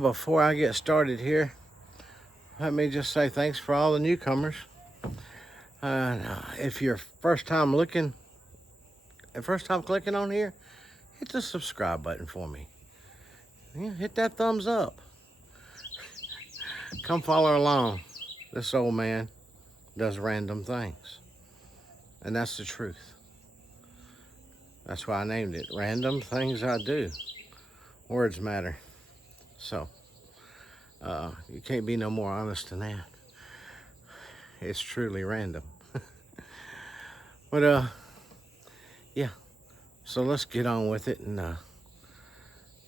Before I get started here, let me just say thanks for all the newcomers. If you're first time clicking on here, hit the subscribe button for me. Yeah, hit that thumbs up. Come follow along. This old man does random things. And that's the truth. That's why I named it Random Things I Do. Words matter. So, you can't be no more honest than that. It's truly random. But, yeah. So let's get on with it. And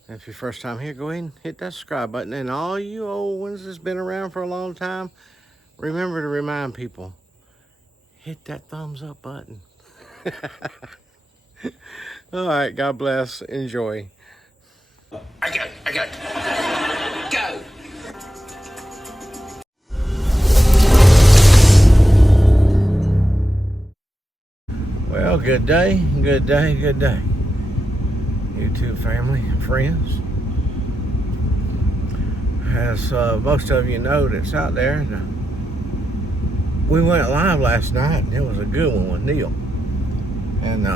if you're first time here, go ahead and hit that subscribe button. And all you old ones that's been around for a long time, remember to remind people, hit that thumbs up button. All right, God bless. Enjoy. I got it. Go! Well, good day, good day, good day. YouTube family and friends. As most of you know that's out there, we went live last night and it was a good one with Neil. And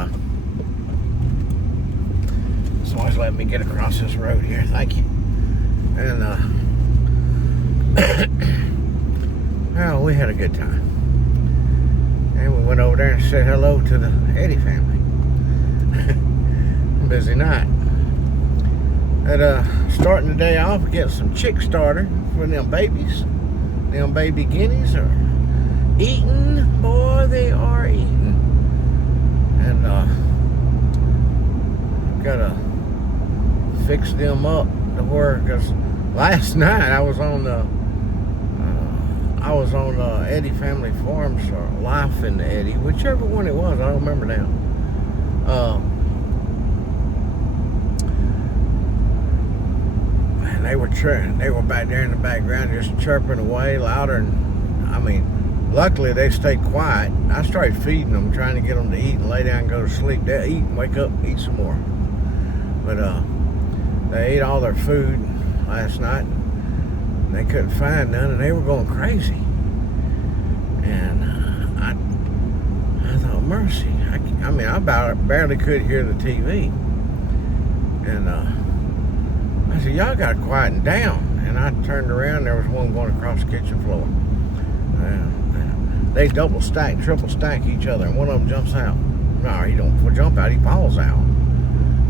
someone's letting me get across this road here, thank you. And well, we had a good time. And we went over there and said hello to the Eddie family. Busy night. Starting the day off, getting some chick starter for them babies. Them baby guineas are eating. Boy, they are eating. And gotta fix them up to where, because last night I was on the Eddie Family Farms or Life in the Eddie, whichever one it was, I don't remember now. And they were back there in the background just chirping away louder, and I mean, luckily they stayed quiet. I started feeding them, trying to get them to eat and lay down and go to sleep. They'll eat and wake up and eat some more. But they ate all their food last night. They couldn't find none, and they were going crazy. And I thought, mercy. I mean, I barely could hear the TV. And I said, y'all got to quieten down. And I turned around, there was one going across the kitchen floor. They double stack, triple stack each other, and one of them jumps out. No, he don't jump out, he falls out.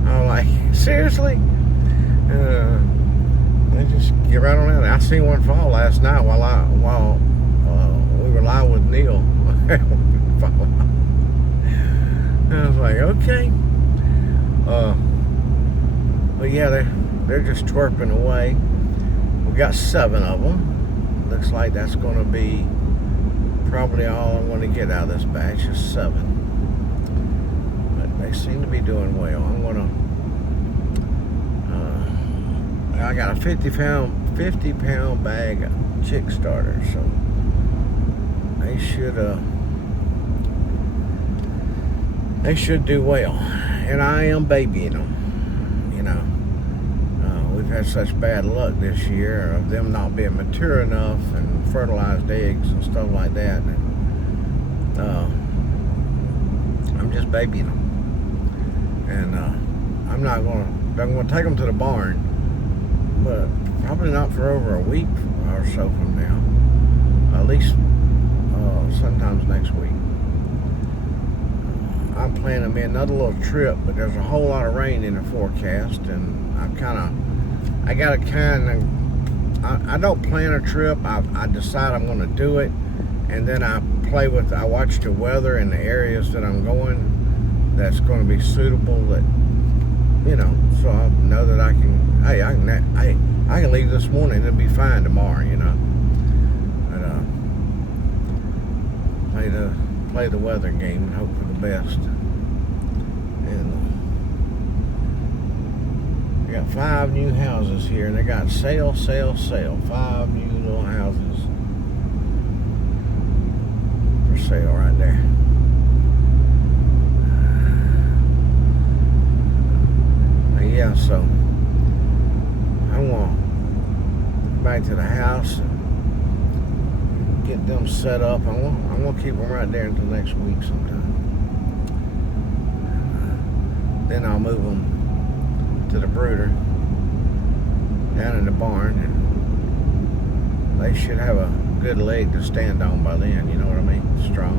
I was like, seriously? They just get right on out. I seen one fall last night while we were live with Neil. I was like, okay. But yeah, they're just twerping away. We got 7 of them. Looks like that's going to be probably all I'm going to get out of this batch is 7. But they seem to be doing well. I'm going to. I got a 50 pound bag of chick starter, so they should do well. And I am babying them. You know, we've had such bad luck this year of them not being mature enough and fertilized eggs and stuff like that. And I'm just babying them, and I'm gonna take them to the barn. But probably not for over a week or so from now. At least sometimes next week. I'm planning me another little trip, but there's a whole lot of rain in the forecast, and I don't plan a trip. I decide I'm going to do it, and then I watch the weather in the areas that I'm going that's going to be suitable, that, you know, so I know that I can leave this morning, it'll be fine tomorrow, you know. But play the weather game and hope for the best. And we got 5 new houses here, and they got sale. 5 new little houses for sale right there. Yeah, so I want back to the house and get them set up. I'm gonna keep them right there until next week sometime. Then I'll move them to the brooder down in the barn, and they should have a good leg to stand on by then. You know what I mean? Strong.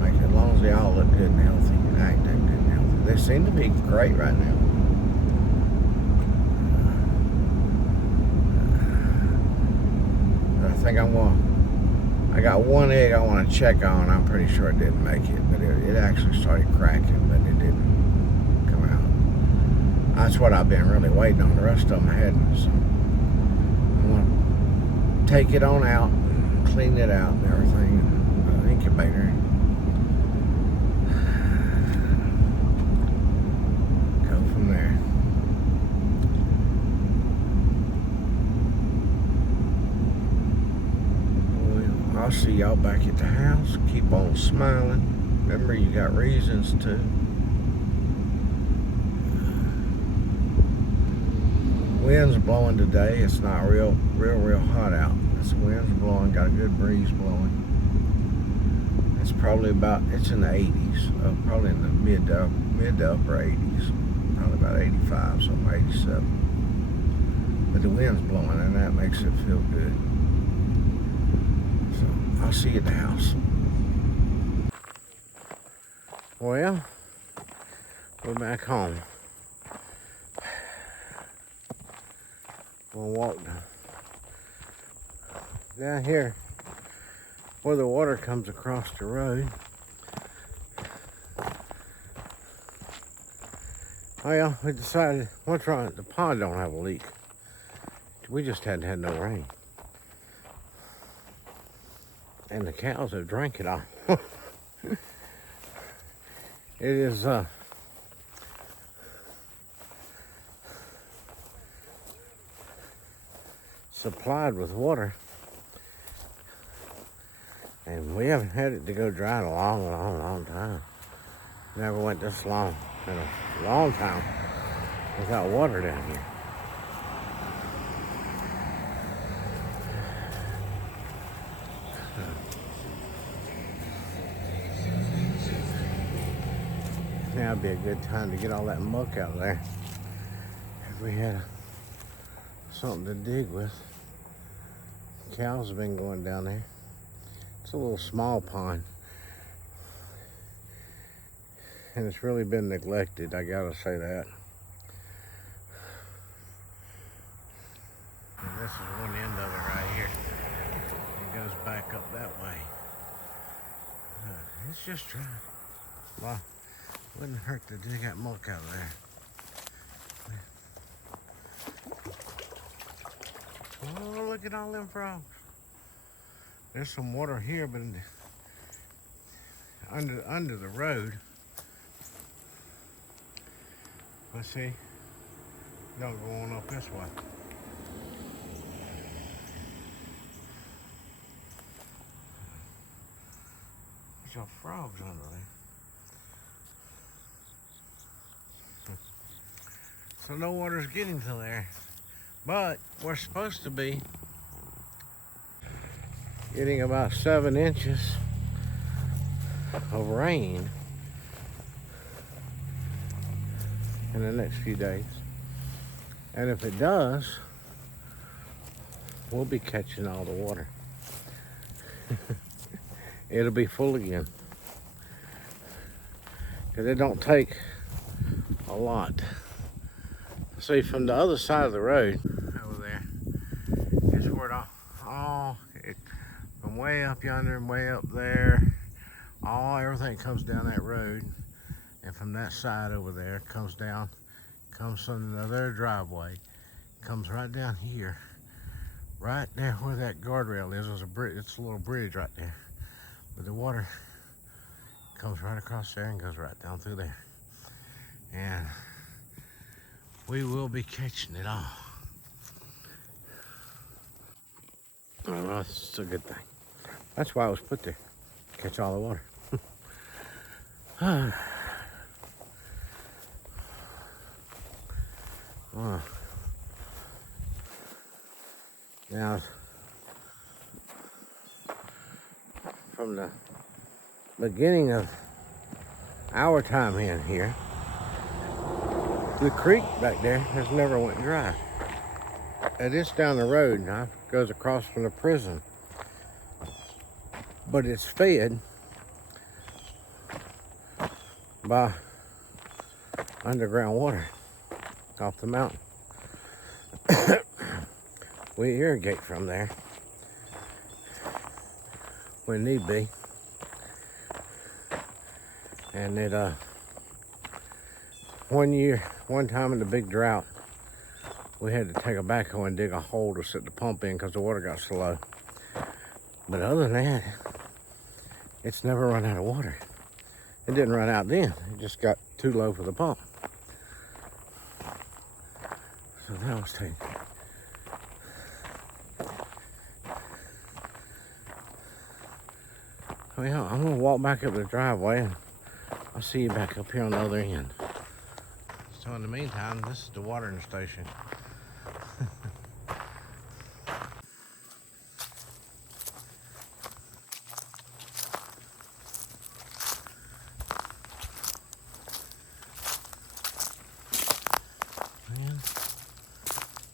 Like as long as they all look good and healthy, and act that good and healthy. They seem to be great right now. I think I got one egg I want to check on. I'm pretty sure it didn't make it, but it actually started cracking, but it didn't come out. That's what I've been really waiting on. The rest of them hadn't. So I want to take it on out, clean it out and everything, and incubator. Go from there. I'll see y'all back at the house. Keep on smiling. Remember, you got reasons to. Wind's blowing today. It's not real hot out. This wind's blowing. Got a good breeze blowing. It's probably it's in the 80s. Probably in the mid to upper 80s. Probably about 85, something 87. But the wind's blowing, and that makes it feel good. I'll see you at the house. Well, we're back home. We'll walk down here where the water comes across the road. Well, we decided, what's wrong? The pond don't have a leak. We just hadn't had no rain. And the cows have drank it all. It is supplied with water, and we haven't had it to go dry in a long time. Never went this long in a long time without water down here. Now would be a good time to get all that muck out of there. If we had something to dig with. Cows have been going down there. It's a little small pond. And it's really been neglected, I gotta say that. And this is one end of it right here. It goes back up that way. It's just dry. Wow. Wouldn't hurt to dig that muck out of there. Oh, look at all them frogs. There's some water here, but under the road. Let's see. Don't go on up this way. There's some frogs under there. So no water's getting to there, but we're supposed to be getting about 7 inches of rain in the next few days. And if it does, we'll be catching all the water. It'll be full again. Because it don't take a lot. See, from the other side of the road, over there, is where from way up yonder and way up there, everything comes down that road. And from that side over there, comes down, comes from another driveway, comes right down here, right there where that guardrail is. There's a bridge, it's a little bridge right there. But the water comes right across there and goes right down through there. And we will be catching it all. Oh, well, that's a good thing. That's why it was put there, catch all the water. Now, from the beginning of our time in here, the creek back there has never went dry. It is down the road now, goes across from the prison, but it's fed by underground water off the mountain. We irrigate from there when need be, and it one time in the big drought, we had to take a backhoe and dig a hole to set the pump in because the water got so low. But other than that, it's never run out of water. It didn't run out then. It just got too low for the pump. So that was taken. Well, I'm gonna walk back up the driveway and I'll see you back up here on the other end. So in the meantime, this is the watering station. And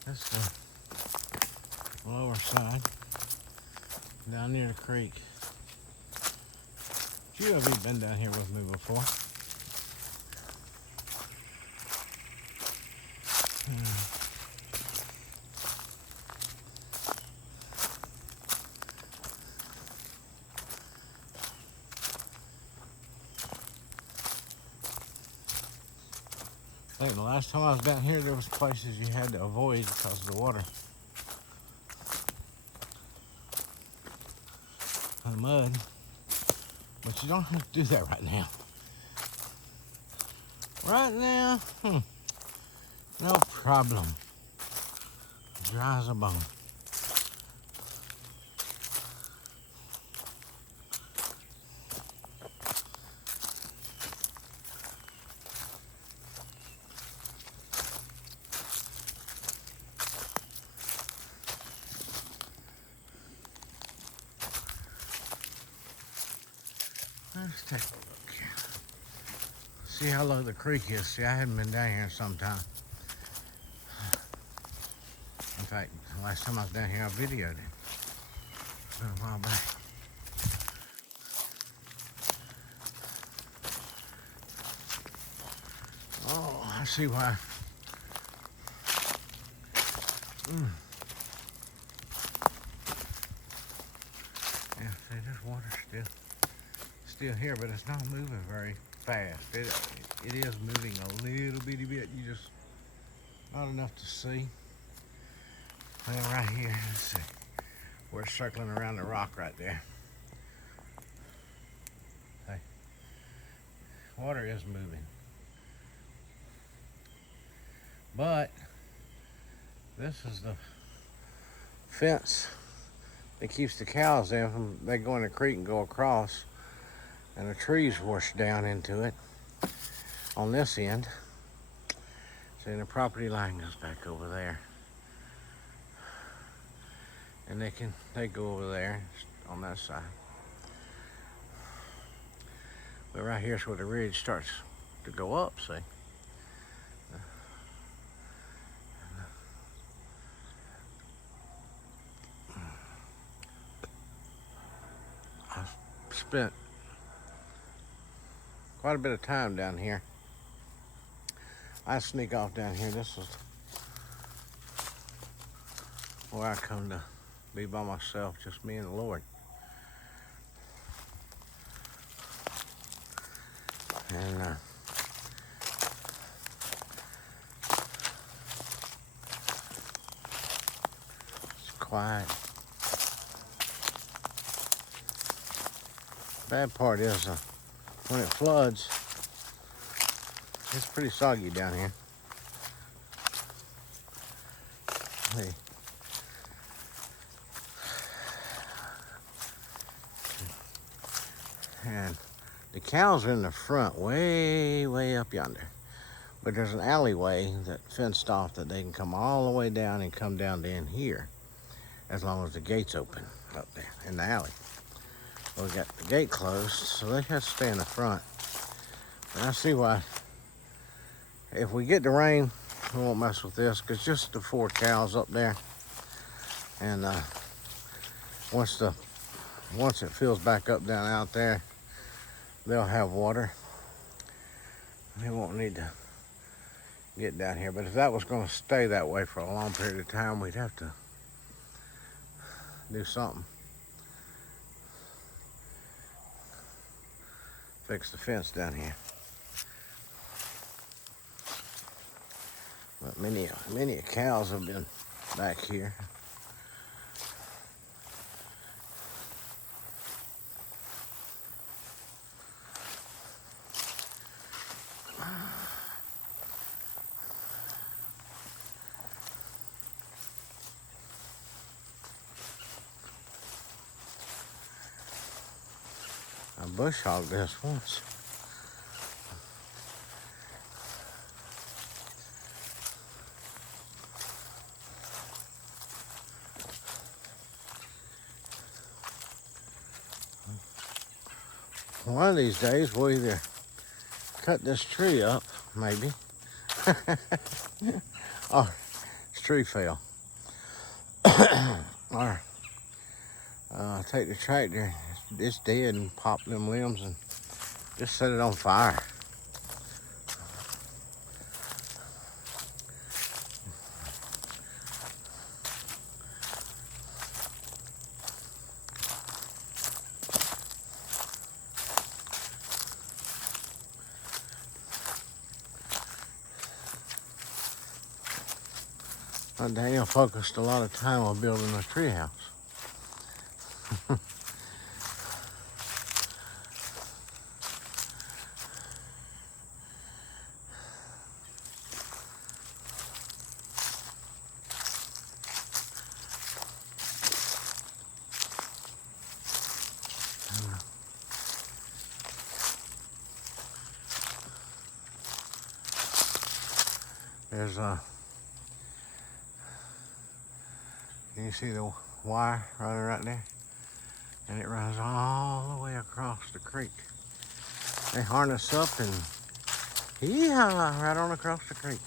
that's the lower side, down near the creek. You have been down here with me before. I think the last time I was down here, there was places you had to avoid because of the water. And the mud. But you don't have to do that right now. Right now, no problem. Dry as a bone. Let's take a look here. See how low the creek is. See, I hadn't been down here in some time. In fact, the last time I was down here, I videoed it. It's been a while back. Oh, I see why. Yeah, see, there's water still here, but it's not moving very fast. It is moving a little bitty bit. You just not enough to see. And right here, let's see, we're circling around the rock right there. Hey, water is moving, but this is the fence that keeps the cows in from they go in the creek and go across, and the trees wash down into it on this end. See, the property line goes back over there, and they go over there on that side. But right here's where the ridge starts to go up, see. I've spent quite a bit of time down here. I sneak off down here. This is where I come to be by myself, just me and the Lord. And it's quiet. Bad part is when it floods, it's pretty soggy down here. Hey. And the cows are in the front, way up yonder. But there's an alleyway that fenced off that they can come all the way down and come down to in here. as long as the gate's open up there in the alley. Well, we got the gate closed, so they have to stay in the front. And I see why. If we get the rain, we won't mess with this, because just the 4 cows up there. And once it fills back up down out there, they'll have water. They won't need to get down here. But if that was going to stay that way for a long period of time, we'd have to do something. Fix the fence down here. But many cows have been back here. I bush hogged this once. One of these days we'll either cut this tree up, maybe, or this tree fell, or take the tractor, it's dead, and pop them limbs and just set it on fire. Daniel focused a lot of time on building a tree house. There's can you see the wire running right there? And it runs all the way across the creek. They harness up and yee-haw, right on across the creek.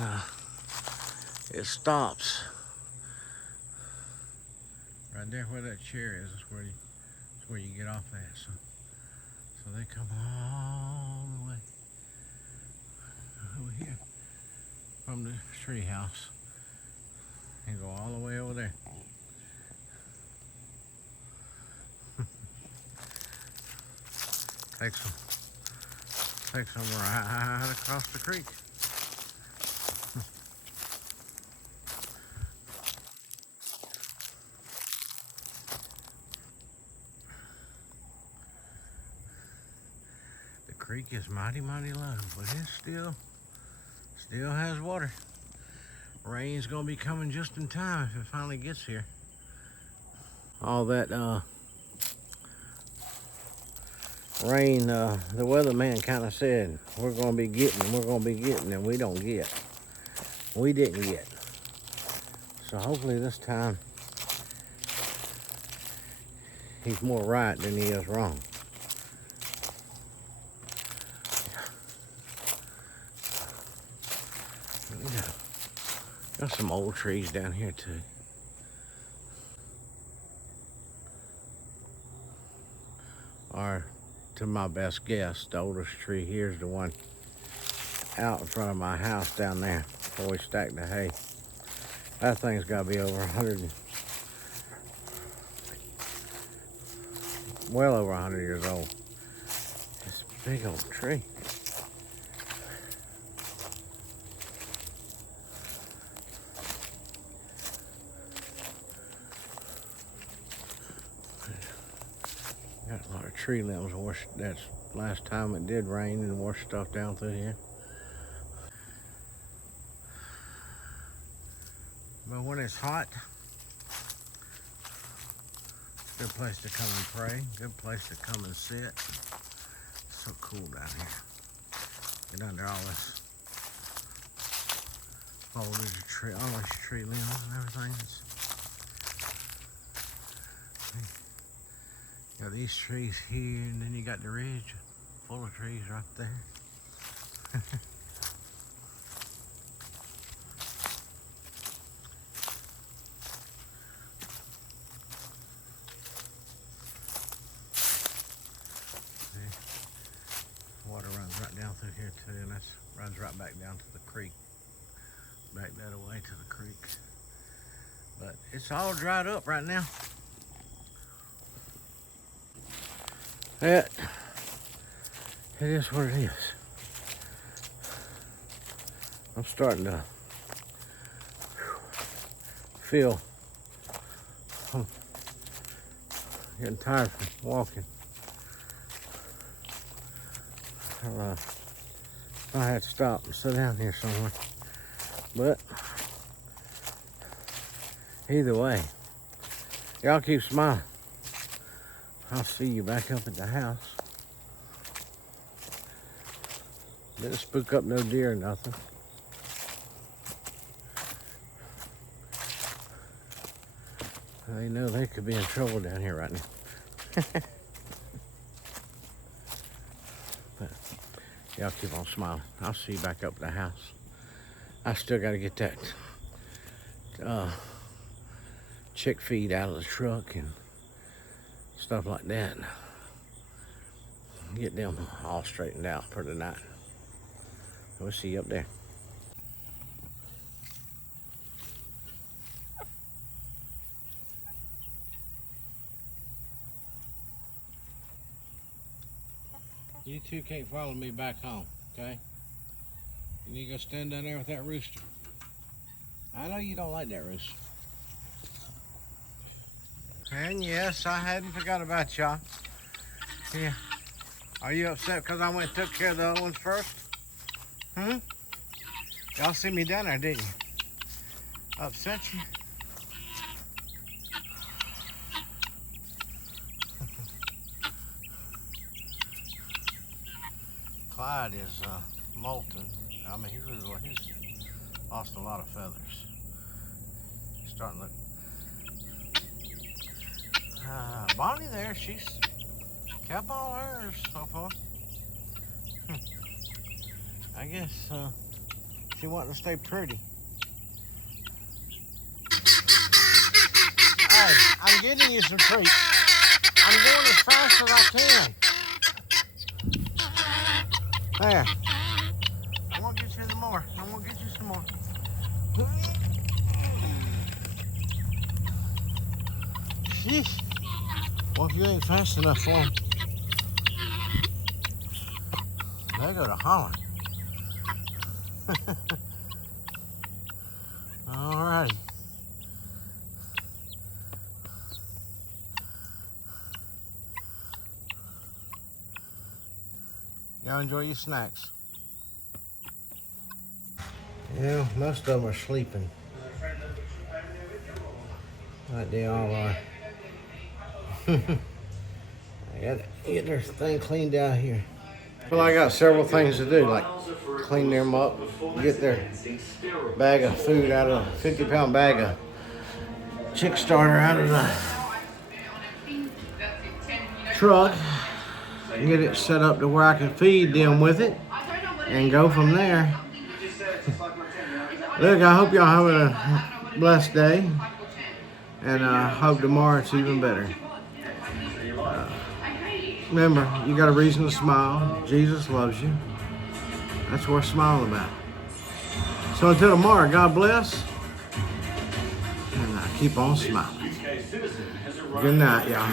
And it stops right there where that chair is. That's where you get off at. So they come all the way over here from the tree house and go all the way over there. Takes them right across the creek. The creek is mighty low, but it still has water. Rain's gonna be coming just in time if it finally gets here. All that rain, the weatherman kind of said we're gonna be getting, and we don't get. We didn't get. So hopefully this time he's more right than he is wrong. There's some old trees down here too. Or, to my best guess, the oldest tree here is the one out in front of my house down there where we stacked the hay. That thing's got to be over 100, well over 100 years old. It's a big old tree. Got a lot of tree limbs washed. That's last time it did rain and washed stuff down through here. But when it's hot, it's a good place to come and pray. Good place to come and sit. It's so cool down here. Get under all this Foliage of tree, all these tree limbs and everything. You got these trees here, and then you got the ridge full of trees right there. Water runs right down through here too, and that runs right back down to the creek. Back that away to the creek. But it's all dried up right now. It is what it is. I'm starting to feel getting tired from walking. I had to stop and sit down here somewhere. But either way, y'all keep smiling. I'll see you back up at the house. Didn't spook up no deer or nothing. They know they could be in trouble down here right now. But y'all keep on smiling. I'll see you back up at the house. I still got to get that chick feed out of the truck and stuff like that. Get them all straightened out for tonight. We'll see you up there. You two can't follow me back home, okay? You need to go stand down there with that rooster. I know you don't like that rooster. And yes, I hadn't forgot about y'all. Yeah. Are you upset because I went and took care of the other ones first? Y'all see me down there, didn't you? Upset you? Clyde is molting. I mean, he's lost a lot of feathers. He's starting to look. Bonnie there, she's kept all hers so far. I guess she wanted to stay pretty. Hey, I'm getting you some treats. I'm going as fast as I can. There. I won't get you some more. I won't get you some more. Sheesh. Well, if you ain't fast enough for them, they go to holler. Alrighty. Y'all enjoy your snacks. Yeah, most of them are sleeping. Like they all are. I gotta get their thing cleaned out here. Well, I got several things to do, like clean them up, get their bag of food out of a 50-pound bag of chick starter out of the truck, and get it set up to where I can feed them with it and go from there. Look, I hope y'all having a blessed day, and I hope tomorrow it's even better. Remember, you got a reason to smile. Jesus loves you. That's worth smiling about. So until tomorrow, God bless, and keep on smiling. Good night, y'all.